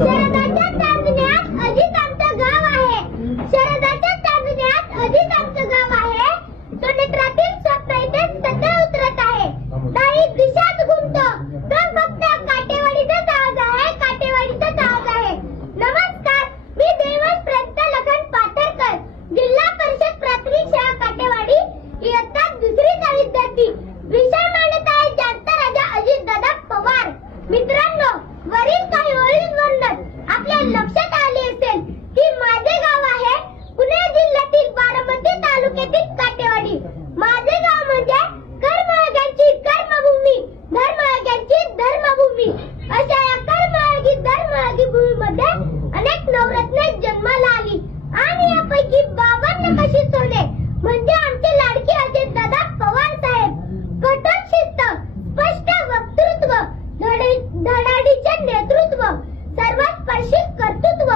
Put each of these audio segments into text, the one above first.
शरदाच्या चांदण्यात अधिक आमचं गाव आहे. शरदाच्या चांदण्यात अधिक आमचं गाव आहे. तो नेत्रातील स्वप्न इथे सध्या उतरत आहे. नाही दिशाच घुमतो तो फक्त काटेवाडीचाच आवाज आहे. काटेवाडीचाच आवाज आहे. नमस्कार, मी देवस प्रंत लखन पाथरकर, जिल्हा परिषद प्राथमिक शाळा काटेवाडी, इयत्ता दुसरीचा विद्यार्थी. विषय मांडत आहे जास्त राजा अजितदादा पवार. मित्रांनो, वरील काही ओळींवरून आपल्या लक्षात आले असेल की माझे गाव आहे पुणे जिल्ह्यातील बारामती तालुक्यातील काटेवाडी. माझे गाव म्हणजे कर्मयोग्यांची कर्मभूमी, धर्मयोग्यांची धर्मभूमी. अशा या कर्मयोगी धर्मयोगी भूमीमध्ये अनेक नवरत्ने जन्माला आली आणि यापैकी 52 कशी सोने म्हणजे आमचे लाडके अजितदादा पवार साहेब. कठोर शिस्त, स्पष्ट वक्तृत्व, धडाडीचे नेतृत्व, सर्वस्पर्शी कर्तृत्व,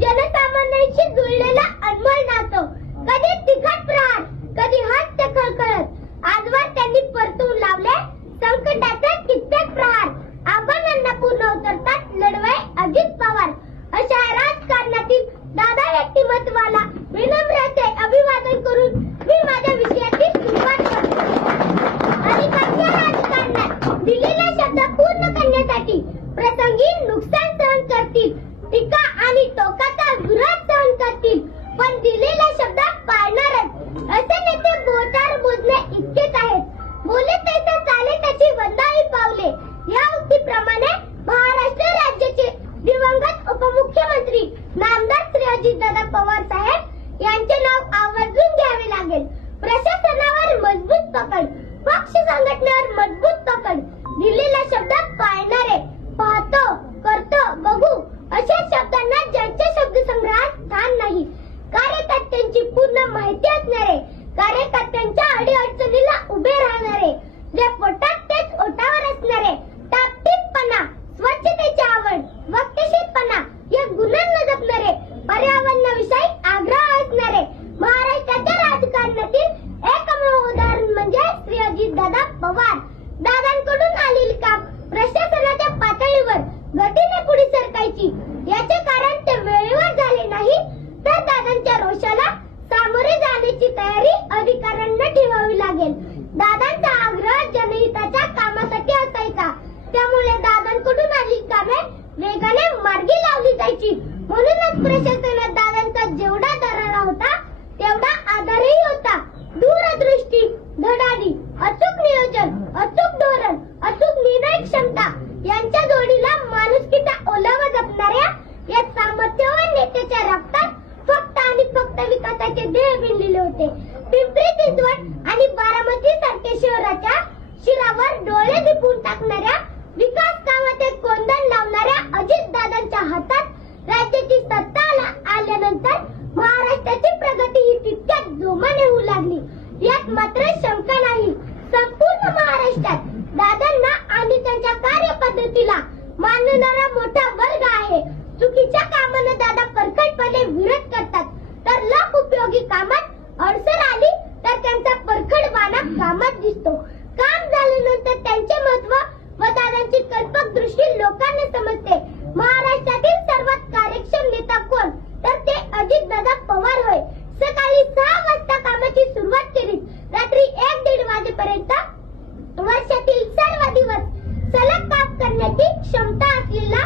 जनसामान्यांशी जुळलेला अनमोल नातं. कधी तिखट प्रहार, कधी हास्य खळखळत. आजवर त्यांनी परतून लावले संकटाचे कित्येक प्रहार. आव्हानांना पूर्ण उतरतात लढवय अजित पवार. अशा राजकारणातील दादा व्यक्तिमत्वाला विनम्रते अभिवादन करून मी माझ्या विषयाची सुरुवात करतो. अधिकांच्या राजकारणात दिलेला शब्द पूर्ण करण्यासाठी प्रसंगी नुकसान सहन करतील, टीका आणि टोकाचा विरोध सहन करतील, पण दिलेला शब्द पाळणारच. असे नेते बोटावर मोजणे इतकेच आहेत. बोले तैसे चाले त्याची वंदाळी पावले. या उक्तीप्रमाणे महाराष्ट्र राज्याचे दिवंगत उपमुख्यमंत्री नामदार श्री अजितदादा पवार साहेब यांचे नाव आवर्जून घ्यावे लागेल. प्रशासनावर मजबूत पकड, पक्ष संघटनेवर मजबूत पकड, दिलेला शब्द पाळणारे, पाहतो, करतो, बघू अशा शब्दांना ज्यांच्या शब्दसंग्रहात स्थान नाही. कार्यकर्त्यांची पूर्ण माहिती असणारे, कार्यकर्त्यांच्या अडीअडचणीला उभे राहणारे, जे पोटात तेच ओठावर असणारे, टापटीपणा, स्वच्छतेची आवड, वक्तशीरपणा या गुणांना जपणारे, पर्यावरणाविषयी आग्रह असणारे. महाराष्ट्राच्या राजकारणातील एकमेव उदाहरण म्हणजे श्री अजितदादा पवार. दादांकडून आलेली काम प्रशासनाच्या पातळीवर गतीने पुढे सरकायची. याचे कारण ते वेळेवर झाले नाही, तर दादांच्या रोषाला सामोरे जाण्याची तयारी अधिकाऱ्यांना ठेवावी लागेल. दादांचा आग्रह जनहिताच्या कामासाठी असायचा, त्यामुळे दादांकडून आलेली कामे वेगाने मार्गी लावली जायची. म्हणूनच प्रशासनात दादांचा जेवढा दरारा होता तेवढा आधारही होता. दूरदृष्टी, धडाडी, अचूक नियोजन, अचूक धोरण, अचूक निर्णय क्षमता यांच्या जोडीला माणुसकीचा ओलावा जपणाऱ्या या सामर्थ्यवान नेत्याच्या रक्तात फक्त आणि फक्त विकासाचे ध्येय भिनलेले होते. पिंपरी चिंचवड आणि बारामती सारख्या शहराच्या शिरावर डोळे दिपून टाकणाऱ्या, विकास कामाचे कोंदण लावणाऱ्या अजितदादांच्या हातात राज्याची सत्ता आल्यानंतर महाराष्ट्राची प्रगती ही तितक्याच जोमाने होऊ लागली. यात मात्र शंका नाही. संपूर्ण महाराष्ट्रात दादांना आणि त्यांच्या कार्यपद्धतीला मानणारा मोठा वर्ग आहे. चुकीच्या कामांना दादा परखडपणे विरोध करतात, तर लोक उपयोगी कामात अडचण आली तर त्यांचा परखडपणा कामात दिसतो. काम झाल्यानंतर त्यांचे महत्व व दादांची कल्पक दृष्टी लोकांना समजते. महाराष्ट्रातील सर्वात कार्यक्षम नेता कोण, तर ते अजितदादा पवार होय. सकाळी 6 वाजता कामाची सुरुवात केली, रात्री 1-1:30 वाजेपर्यंत वर्षातील सर्व दिवस सलग काम करण्याची क्षमता असलेला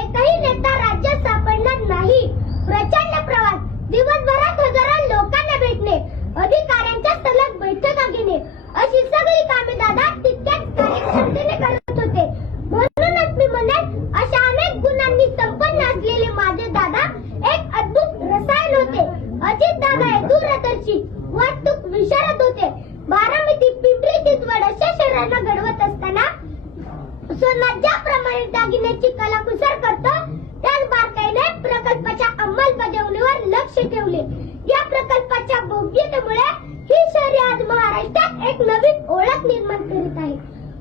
एकही नेता राज्यात सापडणार नाही. प्रचंड प्रवास, दिवसभरात हजारो लोकांना भेटणे, अधिकाऱ्यांच्या सलग बैठका घेणे अशी सगळी कामे दादा तितक्याच कार्यक्षमतेने करत होते. म्हणूनच मी म्हणेन, अशा अनेक गुणांनी संपन्न असलेले माझे दादा एक अद्भुत रसायन होते. अजितदादा हे दूरदर्शी, वास्तूक विशारद होते. बारामती, पिंपरी चिंचवड अशा शहरांना घडवत असताना सोना ज्याप्रमाणे दागिन्याची कलाकुसर करतो, त्याच बारकाईने प्रकल्पाच्या अंमलबजावणीवर लक्ष ठेवले. या प्रकल्पाच्या भव्यतेमुळे ही शहरे आज महाराष्ट्रात एक नवीन ओळख निर्माण करीत आहे.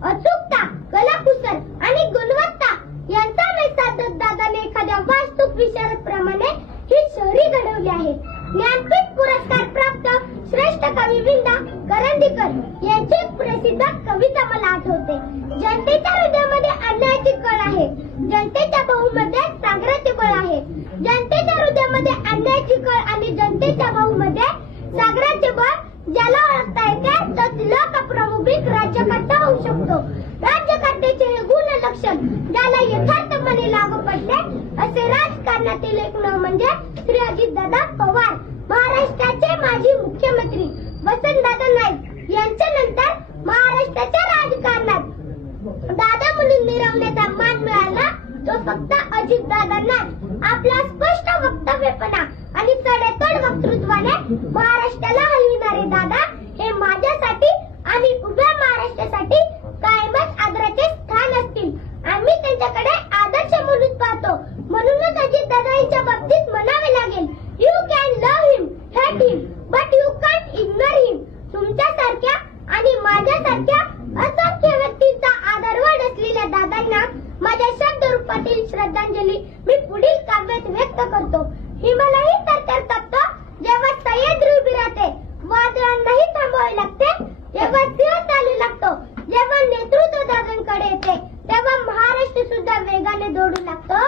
अचूकता, कलाकुसर आणि गुणवत्ता यांचा मेळ साधत दादाने एखाद्या वास्तूक विशारद प्रमाणे ही शहरे घडवली आहे. ज्ञानपीठ पुरस्कार प्राप्त श्रेष्ठ कवी विंदा करंदीकर यांची प्रसिद्ध कविता मला आठवते. जनतेच्या हृदयामध्ये अन्यायाची कळ आहे, जनतेच्या बहुमध्ये सागराचे जनतेची कळ आणि जनतेच्या भाऊमध्ये सागराचे बळ ज्याला ओळखता येते तोच लोकप्रमुख राज्यकर्ता होऊ शकतो. राज्यकर्त्याचे हे गुण लक्षण ज्याला यथार्थपणे लागू पडले असे राजकारणातील एक नाव म्हणजे श्री अजितदादा पवार. महाराष्ट्राचे माजी मुख्यमंत्री वसंतदादा नाईक यांच्यानंतर महाराष्ट्राच्या राजकारणात दादा म्हणून मिरवण्याचा मान मिळाला तो फक्त अजितदादांना. आपला स्पष्ट वक्तव्यपणा आणि सडेतोड वक्तृत्वाने महाराष्ट्राला हलविणारे दादा हे माझ्यासाठी आणि उभ्या महाराष्ट्रासाठी कायमच आदराचे स्थान असतील. आम्ही त्यांच्याकडे आदर्श म्हणून पाहतो. म्हणूनच अजितदादांच्या बाबतीत म्हणावे लागेल, you can love him, hate him, but you can't ignore him. तुमच्यासारख्या आणि माझ्यासारख्या असंख्य व्यक्तींचा आदरवड असलेल्या दादांना माझ्या शब्द रूपातील श्रद्धांजली मी पुढील काव्यात व्यक्त करतो. हिमालयही तर तपतो जेव्हा सह्याद्री उभी राहते, वादळांनाही थांबावे लागते जेव्हा सिंह चालू लागतो. जेव्हा नेतृत्व दादांकडे येते तेव्हा महाराष्ट्र सुद्धा वेगाने दौडू लागतो.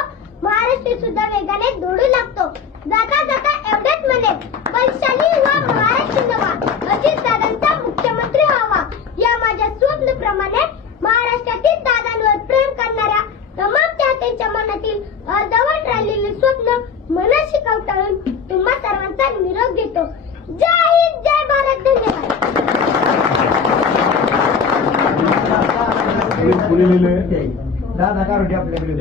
महाराष्ट्र सुद्धा वेगाने दौडू लागतो. जाता जाता एवढेच म्हणे, बलशाली व महाराष्ट्र नवा, अजितदादांचा मुख्यमंत्री व्हावा. या माझ्या स्वप्नप्रमाणे महाराष्ट्रातील दादांवर प्रेम करणाऱ्या तमाम चाहत्यांच्या मनातील अर्धवट राहिलेले स्वप्न मनाशी कवटाळून तुम्हा सर्वांचा निरोप घेतो. जय हिंद, जय भारत, धन्यवाद. दादा का आपल्याकडे